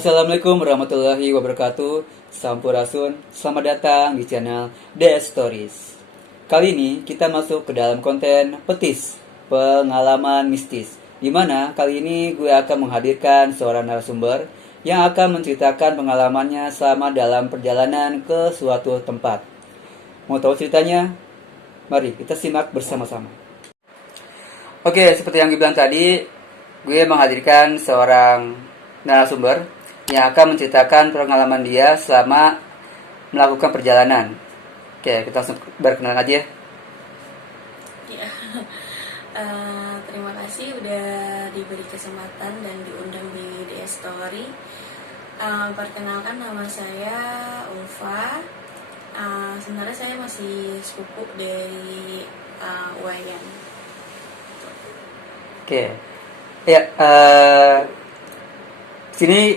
Assalamualaikum warahmatullahi wabarakatuh. Sampurasun, selamat datang di channel The Stories. Kali ini kita masuk ke dalam konten petis pengalaman mistis, dimana kali ini gue akan menghadirkan seorang narasumber yang akan menceritakan pengalamannya selama dalam perjalanan ke suatu tempat. Mau tahu ceritanya? Mari kita simak bersama-sama. Oke, seperti yang gue bilang tadi, gue menghadirkan seorang narasumber yang akan menceritakan pengalaman dia selama melakukan perjalanan. Oke, kita langsung berkenalan aja. Ya, terima kasih udah diberi kesempatan dan diundang di The Story. Perkenalkan, nama saya Ulfa. Sebenarnya saya masih sepupu dari Wayan. Oke, ya. Sini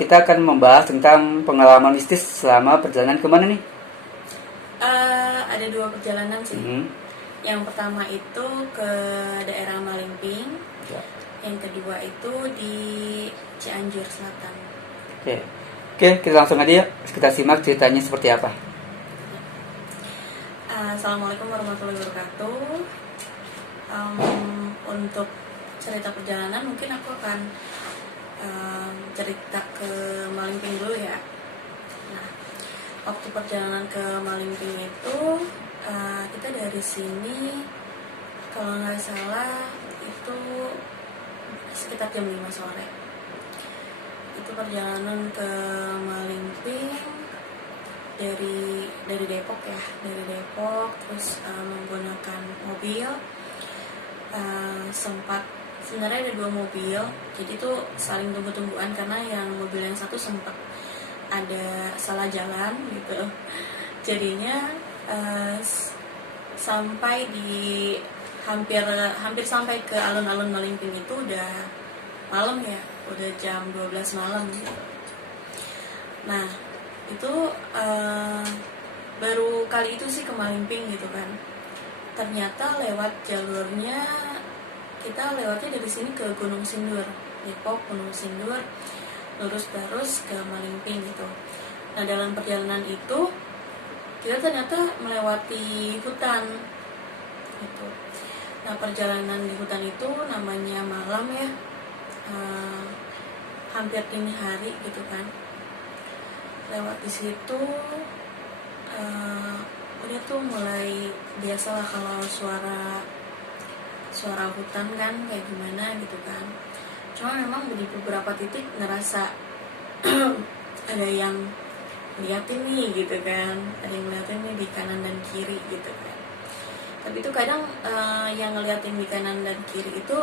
kita akan membahas tentang pengalaman mistis selama perjalanan kemana nih? Ada dua perjalanan sih. Yang pertama itu ke daerah Malingping. Ya. Yang kedua itu di Cianjur Selatan. Oke, kita langsung aja ya. Kita simak ceritanya seperti apa. Assalamualaikum warahmatullahi wabarakatuh. Untuk cerita perjalanan mungkin aku akan cerita ke Malingping dulu ya. Nah, waktu perjalanan ke Malingping itu kita dari sini kalau nggak salah itu sekitar jam 5 sore. Itu perjalanan ke Malingping dari Depok ya, dari Depok terus menggunakan mobil. Sempat sebenarnya ada dua mobil, jadi tuh saling tunggu-tungguan karena yang mobil yang satu sempat ada salah jalan gitu. Jadinya sampai di hampir sampai ke alun-alun Malingping itu udah malam ya, udah jam 12 malam gitu. Nah itu baru kali itu sih ke Malingping gitu kan. Ternyata lewat jalurnya kita lewatnya dari sini ke Gunung Sindur, Depok, Gunung Sindur, lurus terus ke Malingping gitu. Nah dalam perjalanan itu kita ternyata melewati hutan gitu. Nah perjalanan di hutan itu namanya malam ya, hampir dini hari gitu kan. Lewat di situ udah tuh mulai biasalah kalau suara hutan kan kayak gimana gitu kan. Cuma memang di beberapa titik ngerasa ada yang ngeliatin nih gitu kan, ada yang ngeliatin nih di kanan dan kiri gitu kan. Tapi itu kadang yang ngeliatin di kanan dan kiri itu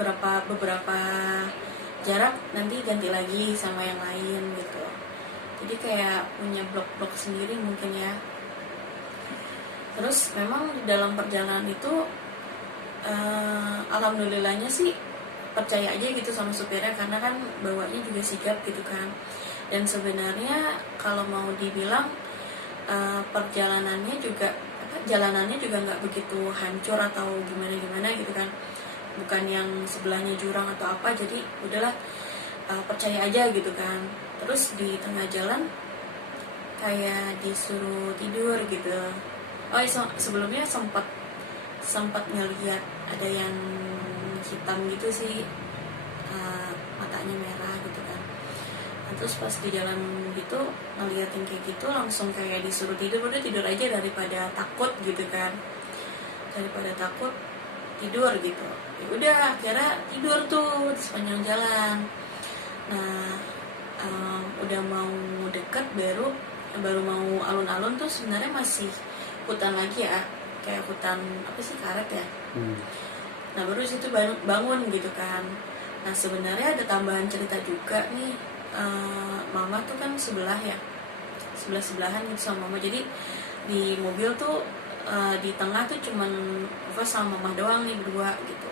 beberapa jarak nanti ganti lagi sama yang lain gitu. Jadi kayak punya blok-blok sendiri mungkin ya. Terus memang di dalam perjalanan itu alhamdulillahnya sih percaya aja gitu sama supirnya karena kan bawanya juga sigap gitu kan. Dan sebenarnya kalau mau dibilang perjalanannya juga jalanannya juga nggak begitu hancur atau gimana gitu kan. Bukan yang sebelahnya jurang atau apa, jadi udahlah percaya aja gitu kan. Terus di tengah jalan kayak disuruh tidur gitu. Oh sebelumnya sempat ngeliat ada yang hitam gitu sih, matanya merah gitu kan. Nah, terus pas di jalan gitu ngeliatin kayak gitu langsung kayak disuruh tidur, udah tidur aja daripada takut gitu kan, daripada takut tidur gitu. Ya udah akhirnya tidur tuh di sepanjang jalan. Nah udah mau deket baru mau alun-alun tuh sebenarnya masih hutan lagi ya, kayak hutan apa sih, karet ya. Nah baru situ bangun gitu kan. Nah sebenarnya ada tambahan cerita juga nih. Mama tuh kan sebelahan gitu sama mama. Jadi di mobil tuh di tengah tuh cuman Ova sama mama doang nih berdua gitu.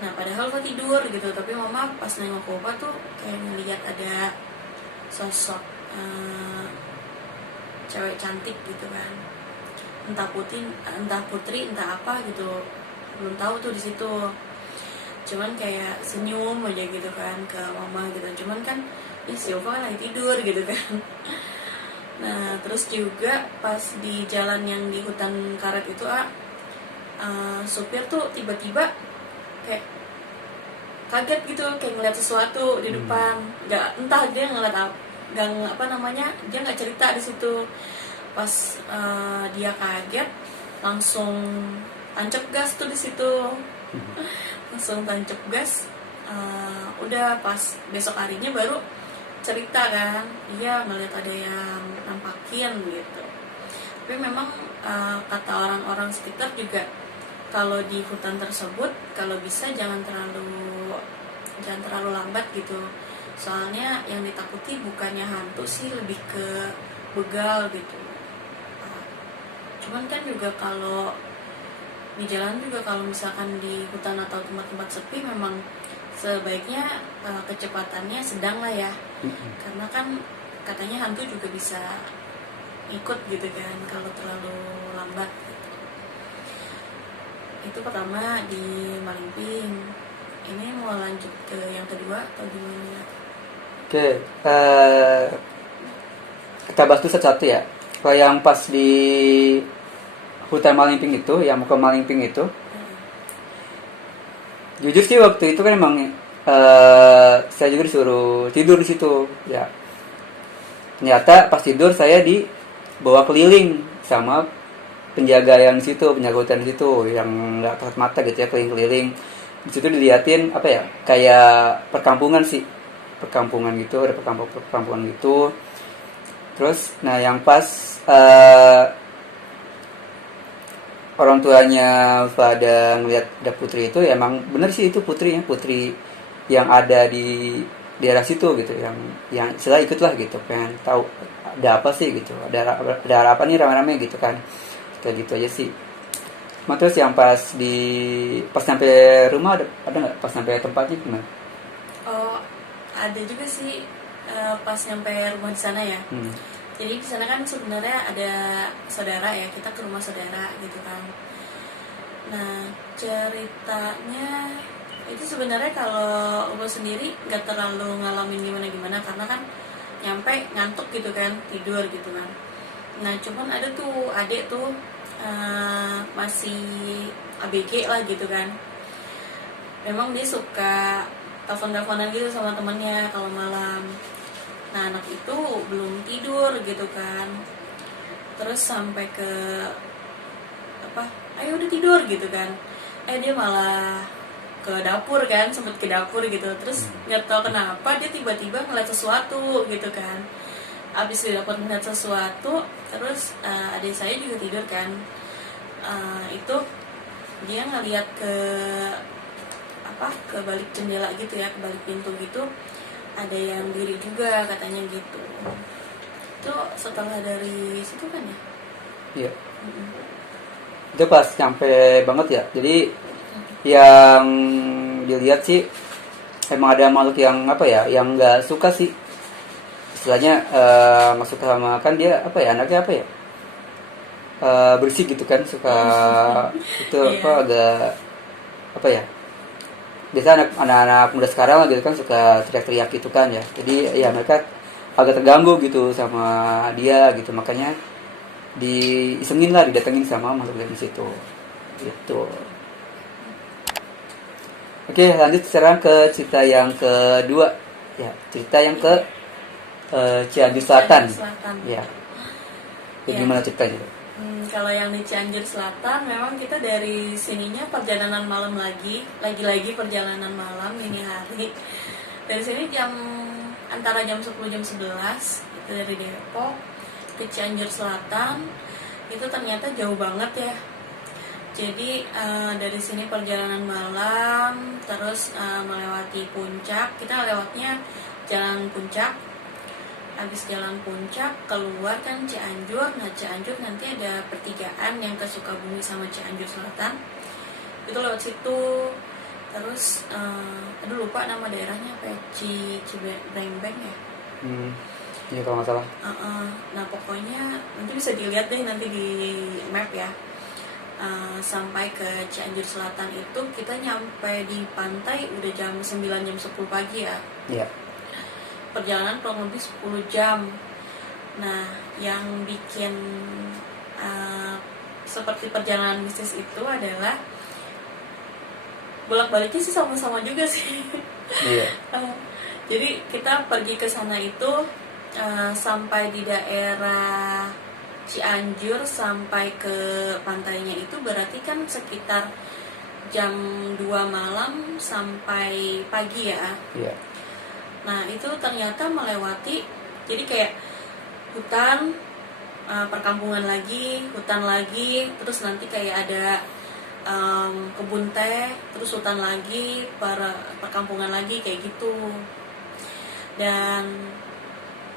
Nah padahal Ova tidur gitu, tapi mama pas nengok ke Ova tuh kayak ngeliat ada sosok cewek cantik gitu kan. Entah putri entah apa gitu, belum tahu tuh di situ. cuman kayak senyum aja gitu kan ke mama gitu, cuman kan si Ova kan lagi tidur gitu kan. Nah terus juga pas di jalan yang di hutan karet itu supir tuh tiba-tiba kayak kaget gitu, kayak ngeliat sesuatu di depan, nggak entah dia ngeliat apa namanya, dia nggak cerita di situ. Pas dia kaget langsung tancap gas tuh di situ, langsung tancap gas. Udah pas besok harinya baru cerita kan, iya ngeliat ada yang nampakin gitu. Tapi memang kata orang-orang sekitar juga kalau di hutan tersebut kalau bisa jangan terlalu lambat gitu, soalnya yang ditakuti bukannya hantu sih, lebih ke begal gitu. Cuman kan juga kalau di jalan juga kalau misalkan di hutan atau tempat-tempat sepi memang sebaiknya kecepatannya sedang lah ya, karena kan katanya hantu juga bisa ikut gitu kan kalau terlalu lambat gitu. Itu pertama di Malingping. Ini mau lanjut ke yang kedua atau gimana? Oke, kita bahas tuh satu-satu ya. Kalau yang pas di hutan Malingping itu, yang mau ke Malingping itu, jujur sih waktu itu kan emang saya juga disuruh tidur di situ ya. Ternyata pas tidur saya dibawa keliling sama penjaga yang di situ, penjaga hutan di situ yang nggak kasat mata gitu ya, keliling-keliling. Di situ diliatin apa ya, kayak perkampungan sih, perkampungan gitu, ada perkampungan gitu. Terus nah yang pas orang tuanya pada ngeliat ada putri itu, ya emang bener sih itu putri yang ada di daerah situ gitu, yang saya ikutlah gitu, pengen tahu ada apa sih gitu, ada apa nih rame-rame gitu kan, kayak gitu aja sih. Terus yang pas sampai rumah ada nggak, pas sampai tempatnya gimana? Oh, ada juga sih pas nyampe rumah di sana ya. Jadi di sana kan sebenarnya ada saudara ya, kita ke rumah saudara gitu kan. Nah ceritanya itu sebenarnya kalau Ubo sendiri nggak terlalu ngalamin gimana karena kan nyampe ngantuk gitu kan, tidur gitu kan. Nah cuman ada tuh adik tuh masih ABG lah gitu kan. Memang dia suka telepon-teleponan gitu sama temannya kalau malam. Nah anak itu belum tidur gitu kan, terus sampai ke ayo udah tidur gitu kan, dia malah ke dapur kan, sempet ke dapur gitu. Terus nggak tahu kenapa dia tiba-tiba ngeliat sesuatu gitu kan. Abis di dapur ngeliat sesuatu, terus adik saya juga tidur kan. Itu dia ngeliat ke balik jendela gitu ya, ke balik pintu gitu, ada yang diri juga katanya gitu. Itu setelah dari situ kan ya? Iya. Itu pas nyampe banget ya. Jadi yang dilihat sih emang ada makhluk yang yang nggak suka sih, istilahnya nggak suka sama, kan dia anaknya bersih gitu kan, suka itu agak biasa anak-anak muda sekarang lah gitu kan, suka teriak-teriak gitu kan ya. Jadi ya mereka agak terganggu gitu sama dia gitu, makanya didatengin sama makhluk dari situ gitu. Oke, lanjut sekarang ke cerita yang kedua ya, cerita yang ke Cianjur Selatan. Ya. Gimana ceritanya? Kalau yang di Cianjur Selatan memang kita dari sininya perjalanan malam lagi perjalanan malam ini hari. Dari sini antara jam 10 jam 11 itu dari Depok ke Cianjur Selatan itu ternyata jauh banget ya. Jadi dari sini perjalanan malam, terus melewati puncak. Kita lewatnya jalan puncak. Habis jalan puncak keluar kan Cianjur. Nah Cianjur nanti ada pertigaan yang ke Sukabumi sama Cianjur Selatan. Itu lewat situ. Terus aduh lupa nama daerahnya apa ya, Cibrembeng ya. Iya kalau nggak salah. Nah pokoknya nanti bisa dilihat deh nanti di map ya. sampai ke Cianjur Selatan itu kita nyampe di pantai udah jam 9 jam 10 pagi ya. Iya. Perjalanan kurang lebih 10 jam. Nah, yang bikin seperti perjalanan mistis itu adalah bolak-baliknya sih sama-sama juga sih. Iya. Jadi kita pergi ke sana itu sampai di daerah Cianjur sampai ke pantainya itu berarti kan sekitar jam 2 malam sampai pagi ya. Iya. Nah itu ternyata melewati, jadi kayak hutan, perkampungan lagi, hutan lagi, terus nanti kayak ada kebun teh, terus hutan lagi, perkampungan lagi kayak gitu. Dan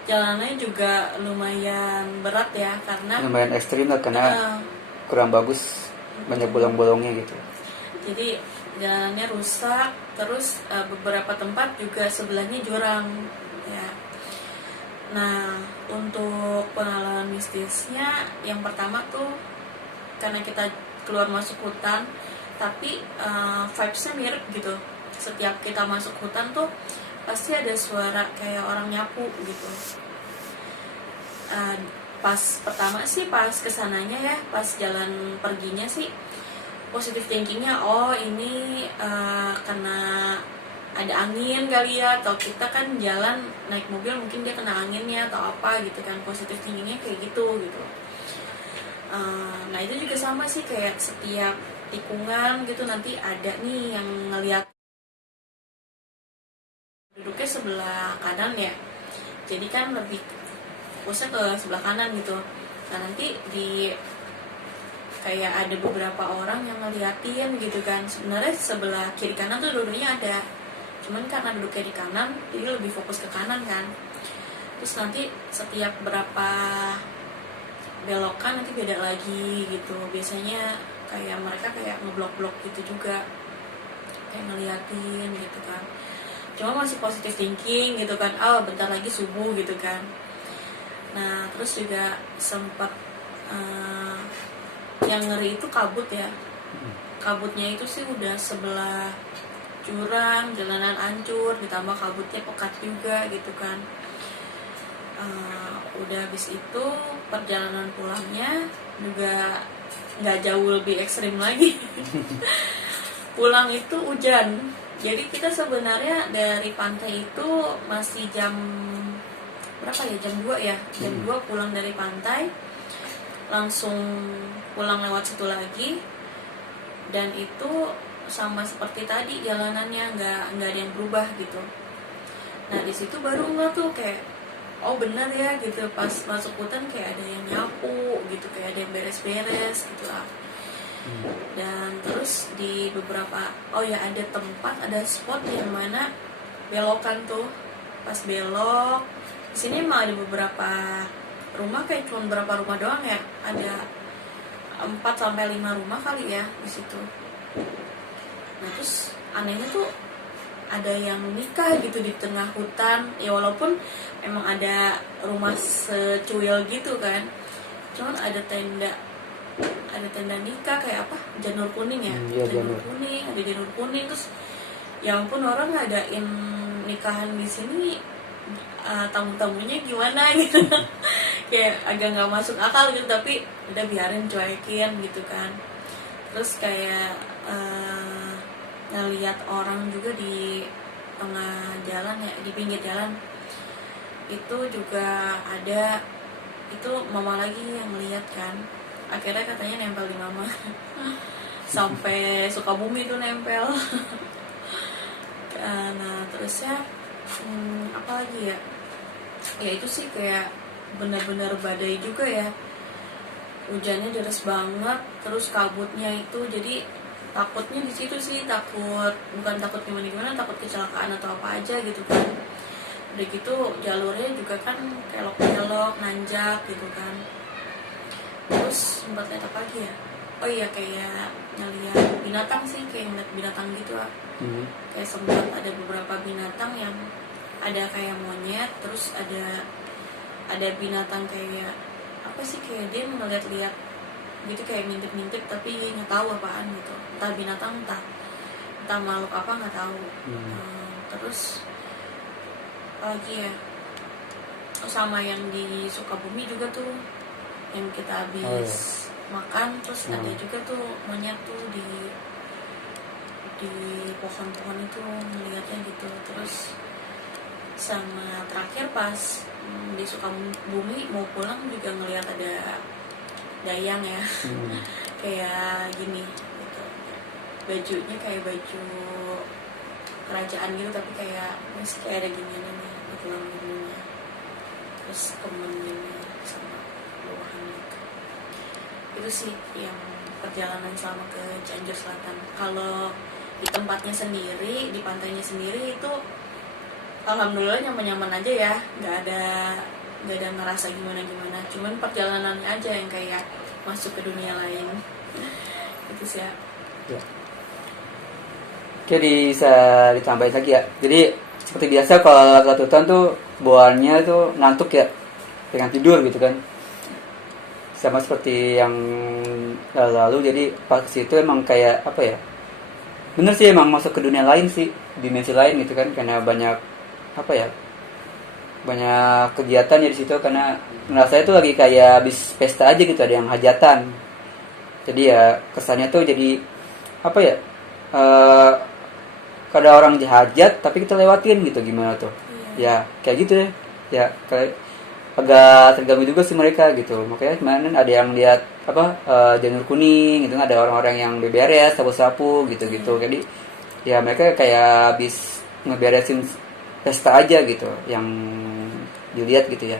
jalanannya juga lumayan berat ya karena Lumayan ekstrim lah karena kurang bagus, banyak bolong-bolongnya gitu. jadi jalanannya rusak, terus beberapa tempat juga sebelahnya jurang ya. Nah untuk pengalaman mistisnya yang pertama tuh karena kita keluar masuk hutan, tapi vibesnya mirip gitu. Setiap kita masuk hutan tuh pasti ada suara kayak orang nyapu gitu. Pas pertama sih pas kesananya ya, pas jalan perginya sih positif thinkingnya, oh ini karena ada angin kali ya, atau kita kan jalan naik mobil mungkin dia kena anginnya atau apa gitu kan, positif thinkingnya kayak gitu. Nah itu juga sama sih, kayak setiap tikungan gitu nanti ada nih yang ngeliat duduknya sebelah kanan ya, jadi kan lebih fokusnya ke sebelah kanan gitu. Nah nanti di kayak ada beberapa orang yang ngeliatin gitu kan, sebenarnya sebelah kiri kanan tuh duduknya ada, cuman karena duduknya di kanan jadi lebih fokus ke kanan kan. Terus nanti setiap berapa belokan nanti beda lagi gitu, biasanya kayak mereka kayak ngeblok-blok gitu juga, kayak ngeliatin gitu kan. Cuma masih positive thinking gitu kan, bentar lagi subuh gitu kan. Nah terus juga sempat yang ngeri itu kabut ya. Kabutnya itu sih udah sebelah jurang, jalanan hancur, ditambah kabutnya pekat juga gitu kan. Udah habis itu perjalanan pulangnya juga nggak jauh lebih ekstrim lagi. Pulang itu hujan, jadi kita sebenarnya dari pantai itu masih jam berapa ya, jam 2 ya, jam 2 pulang dari pantai, langsung pulang lewat situ lagi. Dan itu sama seperti tadi, jalanannya nggak ada yang berubah gitu. Nah di situ baru nggak tuh kayak, oh benar ya gitu, pas masuk hutan kayak ada yang nyapu gitu, kayak ada yang beres-beres gitu lah. Dan terus di beberapa, ada tempat, ada spot yang mana belokan tuh, pas belok di sini emang ada beberapa rumah, kayak cuma berapa rumah doang ya, ada 4-5 rumah kali ya di situ. Nah terus anehnya tuh ada yang nikah gitu di tengah hutan ya, walaupun emang ada rumah secuil gitu kan, cuman ada tenda nikah kayak apa, janur kuning ya, janur kuning, ada janur kuning. Terus ya ampun, orang ngadain nikahan di sini, tamu-tamunya gimana gitu. Kayak agak nggak masuk akal gitu, tapi udah biarin, cuekin gitu kan. Terus kayak ngelihat orang juga di tengah jalan ya, di pinggir jalan itu juga ada, itu mama lagi yang melihat kan, akhirnya katanya nempel di mama. Sampai Sukabumi tuh nempel. Nah terusnya apa lagi ya, ya itu sih kayak benar-benar badai juga ya, hujannya deras banget, terus kabutnya itu, jadi takutnya di situ sih, bukan takut gimana, takut kecelakaan atau apa aja gitu kan. Udah gitu jalurnya juga kan kelok-kelok, nanjak gitu kan. Terus sempat lihat apa lagi ya, kayak ngeliat binatang sih, kayak ngeliat binatang gitu lah. Kayak sempat ada beberapa binatang yang ada kayak monyet, terus ada binatang kayak apa sih, kayak dia ngeliat-liat gitu, kayak ngintip-ngintip tapi nggak tahu apaan gitu, entah binatang entah makhluk apa nggak tahu. Terus lagi ya, sama yang di Sukabumi juga tuh yang kita habis makan, terus ada juga tuh monyet tuh di pohon-pohon itu melihatnya gitu. Terus sama terakhir pas di Sukabumi mau pulang juga ngelihat ada dayang ya. Kayak gini gitu, bajunya kayak baju kerajaan gitu, tapi kayak masih kayak ada gini nih tulang gininya, terus kemennya sama bawahannya. Itu sih yang perjalanan selama ke Cianjur Selatan. Kalau di tempatnya sendiri, di pantainya sendiri itu alhamdulillah nyaman-nyaman aja ya, nggak ada ngerasa gimana, cuman perjalanannya aja yang kayak masuk ke dunia lain. Itu sih ya. Oke, bisa ditambahin lagi ya. Jadi seperti biasa kalau lewat hutan tuh bawaannya tuh ngantuk ya, pengen tidur gitu kan. Sama seperti yang lalu, jadi pas situ emang kayak apa ya, bener sih emang masuk ke dunia lain sih, dimensi lain gitu kan, karena banyak apa ya, banyak kegiatan ya di situ, karena ngerasa itu lagi kayak habis pesta aja gitu, ada yang hajatan. Jadi ya kesannya tuh jadi apa ya, kada orang hajat tapi kita lewatin gitu, gimana tuh ya, kayak gitu ya, ya kayak agak terganggu juga sih mereka gitu. Makanya kemarin ada yang lihat apa, janur kuning gitu, ada orang-orang yang beberes, sapu-sapu gitu-gitu. Jadi ya mereka kayak habis ngeberesin pesta aja gitu yang dilihat gitu ya.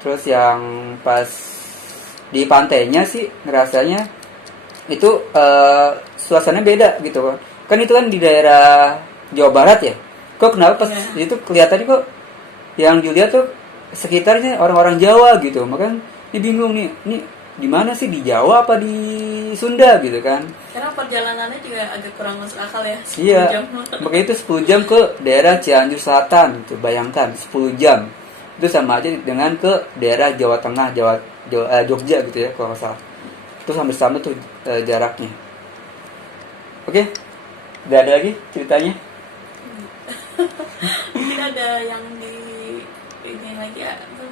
Terus yang pas di pantainya sih ngerasanya itu suasananya beda gitu kan. Itu kan di daerah Jawa Barat ya, kok kenapa pas itu kelihatannya kok yang dilihat tuh sekitarnya orang-orang Jawa gitu. Makanya ini bingung nih di mana sih, di Jawa apa di Sunda gitu kan. Karena perjalanannya juga agak kurang masuk akal ya, 10 Iya, jam. makanya itu 10 jam ke daerah Cianjur Selatan tuh, bayangkan 10 jam. Itu sama aja dengan ke daerah Jawa Tengah, Jogja gitu ya kalau nggak salah. Itu hampir sama tuh jaraknya. Oke, udah ada lagi ceritanya? Mungkin ada yang ini lagi ya, tuh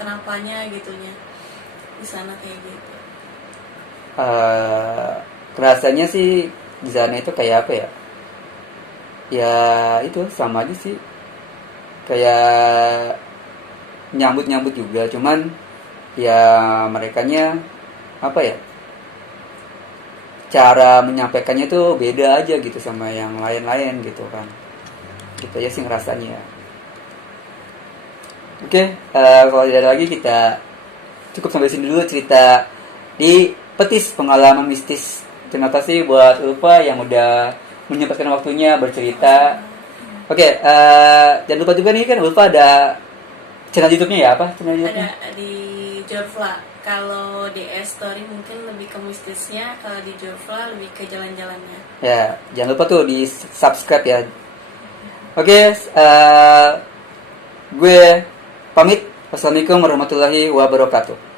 kenapanya gitunya di sana kayak gitu. Rasanya sih di sana itu kayak apa ya? Ya itu sama aja sih, kayak nyambut juga, cuman ya merekanya apa ya, cara menyampaikannya tuh beda aja gitu sama yang lain-lain gitu kan. Gitu aja sih ngerasanya ya. Oke, kalau tidak ada lagi kita cukup sampai sini dulu cerita di Petis Pengalaman Mistis. Terima kasih buat Ulfa yang udah menyempatkan waktunya bercerita. Oke, jangan lupa juga nih kan Ulfa ada channel YouTube-nya ya, apa channel YouTube-nya? Ada di Jorfla. Kalau di Story mungkin lebih ke mistisnya, kalau di Jorfla lebih ke jalan-jalannya. Ya, jangan lupa tuh di subscribe ya. Oke, gue pamit. Wassalamualaikum warahmatullahi wabarakatuh.